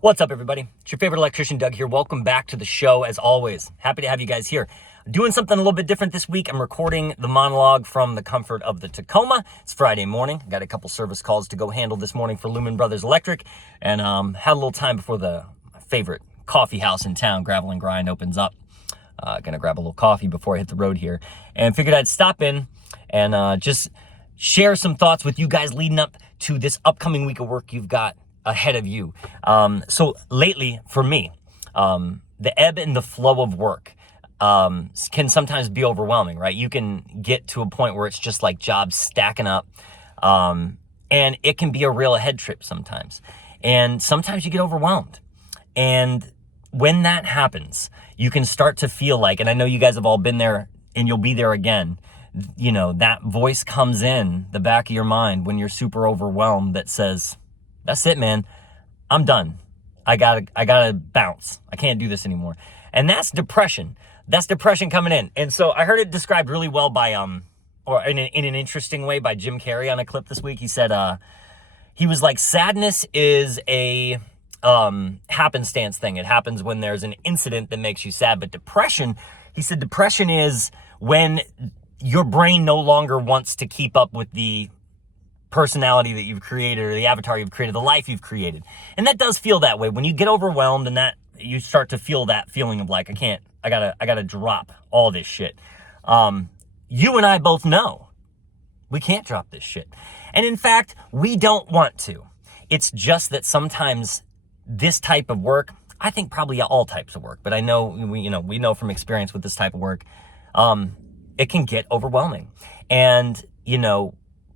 What's up, everybody? It's your favorite electrician, Doug here. Welcome back to the show, as always. Happy to have you guys here. Doing something a little bit different this week. I'm recording the monologue from the comfort of the Tacoma. It's Friday morning. Got a couple service calls to go handle this morning for Lumen Brothers Electric, and had a little time before my favorite coffee house in town, Gravel and Grind, opens up. Gonna grab a little coffee before I hit the road here, and figured I'd stop in and just share some thoughts with you guys leading up to this upcoming week of work you've got ahead of you. So lately, for me, the ebb and the flow of work can sometimes be overwhelming, right? You can get to a point where it's just like jobs stacking up, and it can be a real head trip sometimes. And sometimes you get overwhelmed. And when that happens, you can start to feel like, and I know you guys have all been there and you'll be there again, you know, that voice comes in the back of your mind when you're super overwhelmed that says, that's it, man. I'm done. I gotta bounce. I can't do this anymore. And that's depression. That's depression coming in. And so I heard it described really well by, or in an interesting way by Jim Carrey on a clip this week. He said, he was like, sadness is a happenstance thing. It happens when there's an incident that makes you sad. But depression, he said, depression is when your brain no longer wants to keep up with the personality that you've created or the avatar you've created, the life you've created. And that does feel that way when you get overwhelmed, and that you start to feel that feeling of like, I gotta drop all this shit. You and I both know we can't drop this shit. And in fact, we don't want to. It's just that sometimes this type of work, I think probably all types of work, but I know we know from experience with this type of work, it can get overwhelming. And,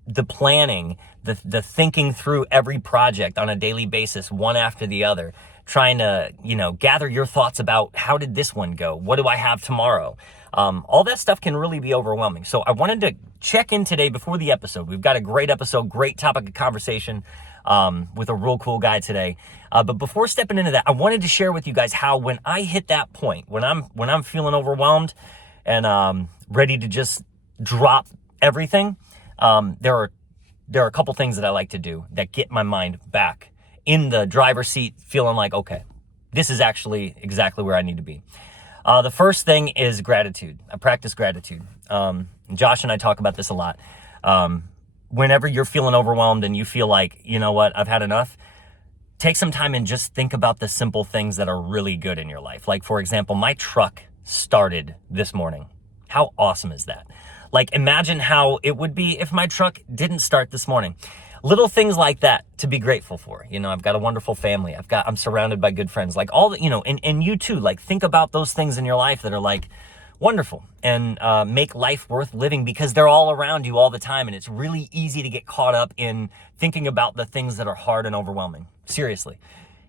the planning, the thinking through every project on a daily basis, one after the other, trying to, gather your thoughts about how did this one go? What do I have tomorrow? All that stuff can really be overwhelming. So I wanted to check in today before the episode. We've got a great episode, great topic of conversation with a real cool guy today. But before stepping into that, I wanted to share with you guys how when I hit that point, when I'm feeling overwhelmed and ready to just drop everything, there are a couple things that I like to do that get my mind back in the driver's seat, feeling like, okay, this is actually exactly where I need to be. The first thing is gratitude. I practice gratitude. Josh and I talk about this a lot. Whenever you're feeling overwhelmed and you feel like, you know what, I've had enough, take some time and just think about the simple things that are really good in your life. Like, for example, my truck started this morning. How awesome is that? Like, imagine how it would be if my truck didn't start this morning. Little things like that to be grateful for. I've got a wonderful family. I'm surrounded by good friends. Like all the, and you too, like think about those things in your life that are like wonderful and make life worth living, because they're all around you all the time. And it's really easy to get caught up in thinking about the things that are hard and overwhelming. Seriously.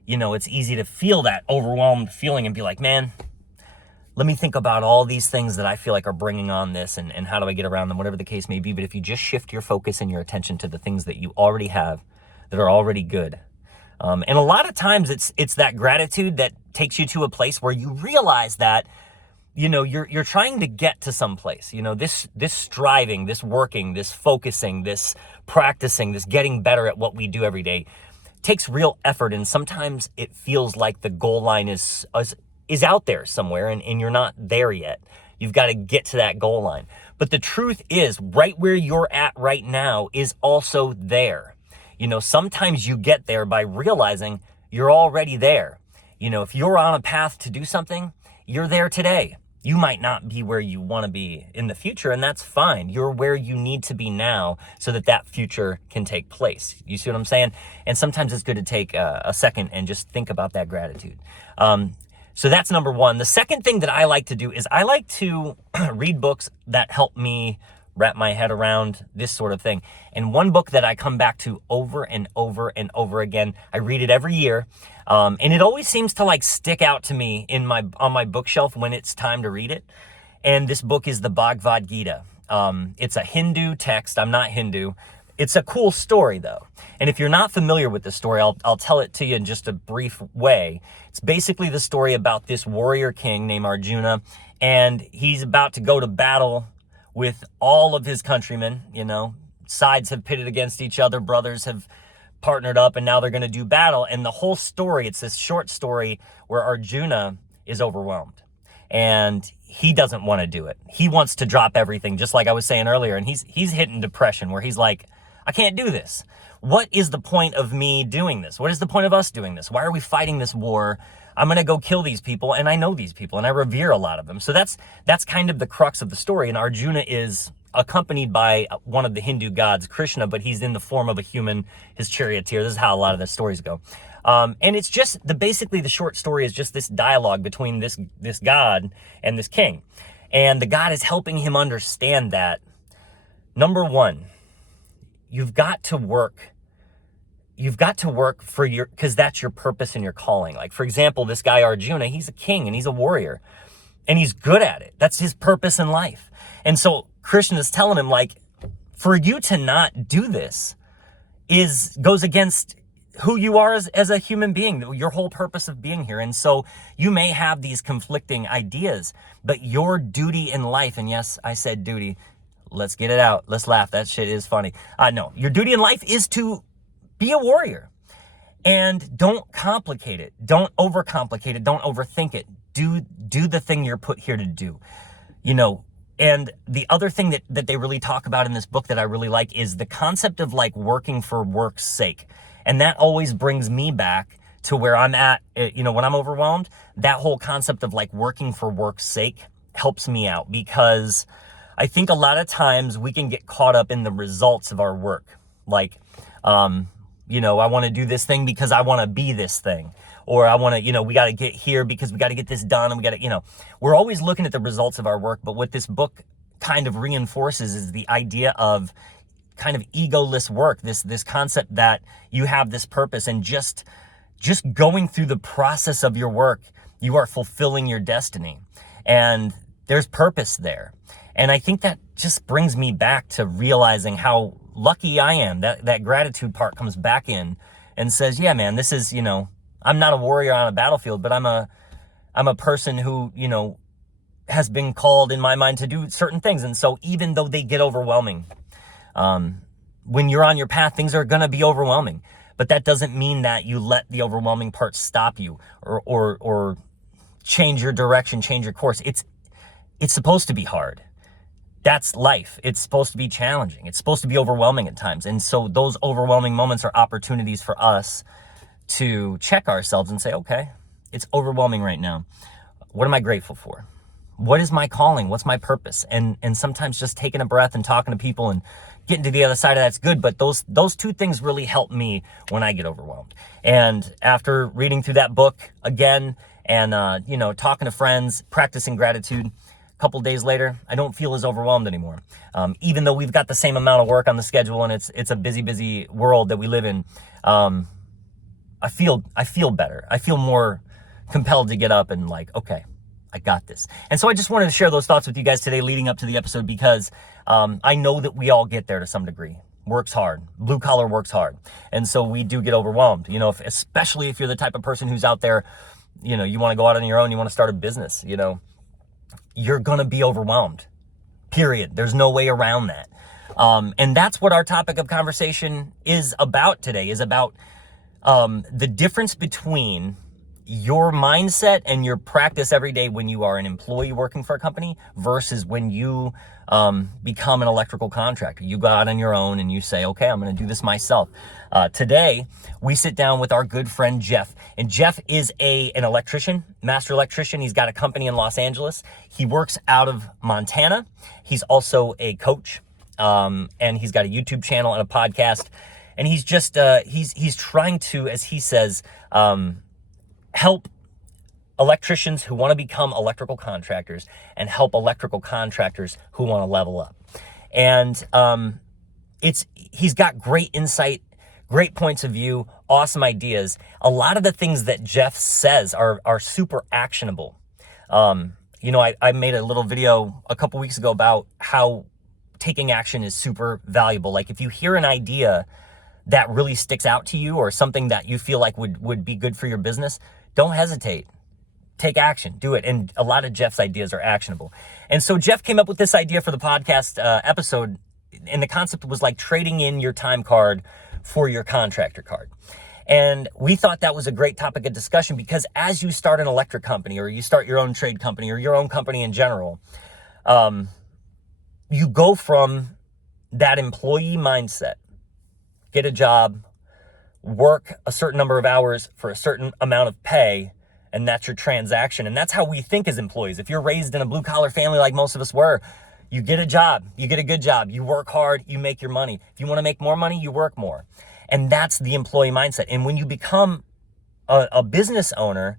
It's easy to feel that overwhelmed feeling and be like, man, let me think about all these things that I feel like are bringing on this and how do I get around them, whatever the case may be. But if you just shift your focus and your attention to the things that you already have that are already good. And a lot of times it's that gratitude that takes you to a place where you realize that, you're trying to get to some place, this striving, this working, this focusing, this practicing, this getting better at what we do every day takes real effort. And sometimes it feels like the goal line is out there somewhere and you're not there yet. You've got to get to that goal line. But the truth is, right where you're at right now is also there. Sometimes you get there by realizing you're already there. If you're on a path to do something, you're there today. You might not be where you want to be in the future, and that's fine. You're where you need to be now so that future can take place. You see what I'm saying? And sometimes it's good to take a second and just think about that gratitude. So that's number one. The second thing that I like to do is I like to read books that help me wrap my head around this sort of thing. And one book that I come back to over and over and over again, I read it every year, and it always seems to like stick out to me on my bookshelf when it's time to read it. And this book is the Bhagavad Gita. It's a Hindu text. I'm not Hindu. It's a cool story, though. And if you're not familiar with the story, I'll tell it to you in just a brief way. It's basically the story about this warrior king named Arjuna, and he's about to go to battle with all of his countrymen. Sides have pitted against each other. Brothers have partnered up and now they're going to do battle. And the whole story, it's this short story where Arjuna is overwhelmed and he doesn't want to do it. He wants to drop everything, just like I was saying earlier. And he's hitting depression where he's like, I can't do this. What is the point of me doing this? What is the point of us doing this? Why are we fighting this war? I'm going to go kill these people, and I know these people, and I revere a lot of them. So that's kind of the crux of the story. And Arjuna is accompanied by one of the Hindu gods, Krishna, but he's in the form of a human, his charioteer. This is how a lot of the stories go. And it's just basically the short story is just this dialogue between this god and this king. And the god is helping him understand that, number one, you've got to work for because that's your purpose and your calling. Like, for example, this guy Arjuna, he's a king and he's a warrior and he's good at it. That's his purpose in life. And so Krishna is telling him, like, for you to not do this goes against who you are as a human being, your whole purpose of being here. And so you may have these conflicting ideas, but your duty in life, and yes, I said duty, let's get it out. Let's laugh. That shit is funny. No, your duty in life is to be a warrior, and don't complicate it. Don't overcomplicate it. Don't overthink it. Do the thing you're put here to do, And the other thing that they really talk about in this book that I really like is the concept of like working for work's sake. And that always brings me back to where I'm at, when I'm overwhelmed. That whole concept of like working for work's sake helps me out, because I think a lot of times we can get caught up in the results of our work. Like, I want to do this thing because I want to be this thing. Or I want to, we got to get here because we got to get this done. And we got to, we're always looking at the results of our work. But what this book kind of reinforces is the idea of kind of egoless work, this concept that you have this purpose, and just going through the process of your work, you are fulfilling your destiny. And there's purpose there. And I think that just brings me back to realizing how lucky I am. That gratitude part comes back in and says, yeah, man, this is, I'm not a warrior on a battlefield, but I'm a person who, has been called in my mind to do certain things. And so even though they get overwhelming, when you're on your path, things are going to be overwhelming, but that doesn't mean that you let the overwhelming part stop you or change your direction, change your course. It's supposed to be hard. That's life. It's supposed to be challenging. It's supposed to be overwhelming at times. And so those overwhelming moments are opportunities for us to check ourselves and say, okay, it's overwhelming right now. What am I grateful for? What is my calling? What's my purpose? And sometimes just taking a breath and talking to people and getting to the other side of that's good. But those two things really help me when I get overwhelmed. And after reading through that book again and, talking to friends, practicing gratitude, couple days later, I don't feel as overwhelmed anymore. Even though we've got the same amount of work on the schedule and it's a busy world that we live in, I feel better. I feel more compelled to get up and like, okay, I got this. And so I just wanted to share those thoughts with you guys today leading up to the episode, because I know that we all get there to some degree. Works hard. Blue collar works hard. And so we do get overwhelmed, especially if you're the type of person who's out there, you want to go out on your own, you want to start a business, you're going to be overwhelmed, period. There's no way around that. And that's what our topic of conversation is about today, is about the difference between your mindset and your practice every day when you are an employee working for a company versus when you become an electrical contractor. You go out on your own and you say, okay, I'm going to do this myself. Today, we sit down with our good friend, Jeff. And Jeff is an electrician, master electrician. He's got a company in Los Angeles. He works out of Montana. He's also a coach, and he's got a YouTube channel and a podcast. And he's just, he's trying to, as he says, help electricians who want to become electrical contractors and help electrical contractors who want to level up. And he's got great insight, great points of view, awesome ideas. A lot of the things that Jeff says are super actionable. I made a little video a couple weeks ago about how taking action is super valuable. Like if you hear an idea that really sticks out to you or something that you feel like would be good for your business, don't hesitate. Take action, do it. And a lot of Jeff's ideas are actionable. And so Jeff came up with this idea for the podcast episode. And the concept was like trading in your time card for your contractor card. And we thought that was a great topic of discussion because as you start an electric company or you start your own trade company or your own company in general, you go from that employee mindset, get a job, work a certain number of hours for a certain amount of pay, and that's your transaction. And that's how we think as employees. If you're raised in a blue collar family like most of us were, you get a job, you get a good job, you work hard, you make your money. If you want to make more money, you work more. And that's the employee mindset. And when you become a business owner,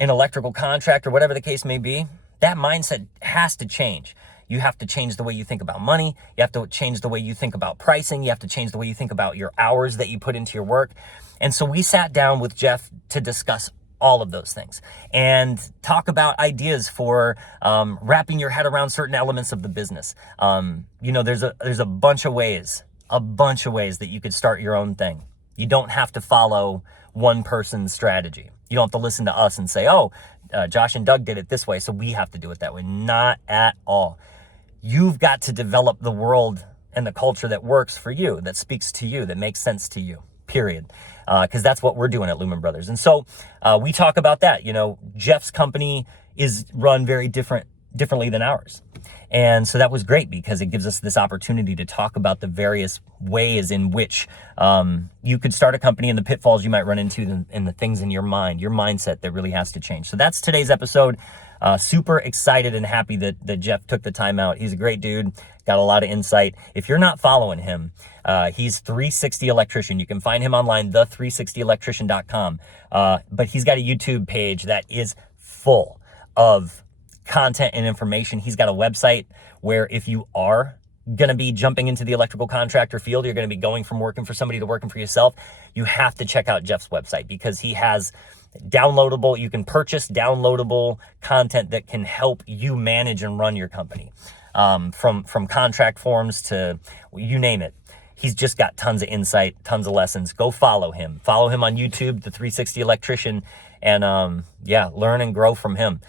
an electrical contractor, whatever the case may be, that mindset has to change. You have to change the way you think about money. You have to change the way you think about pricing. You have to change the way you think about your hours that you put into your work. And so we sat down with Jeff to discuss all of those things and talk about ideas for wrapping your head around certain elements of the business. There's a bunch of ways that you could start your own thing. You don't have to follow one person's strategy. You don't have to listen to us and say, Josh and Doug did it this way, so we have to do it that way. Not at all. You've got to develop the world and the culture that works for you, that speaks to you, that makes sense to you, period. Because that's what we're doing at Lumen Brothers. And so we talk about that. Jeff's company is run very differently than ours. And so that was great because it gives us this opportunity to talk about the various ways in which you could start a company and the pitfalls you might run into and the things in your mind, your mindset that really has to change. So that's today's episode. Super excited and happy that Jeff took the time out. He's a great dude, got a lot of insight. If you're not following him, he's 360 Electrician. You can find him online, the360electrician.com. But he's got a YouTube page that is full of content and information. He's got a website where if you are going to be jumping into the electrical contractor field, you're going to be going from working for somebody to working for yourself, you have to check out Jeff's website because he has you can purchase downloadable content that can help you manage and run your company. From contract forms to you name it. He's just got tons of insight, tons of lessons. Go follow him. Follow him on YouTube, the 360 Electrician, and learn and grow from him.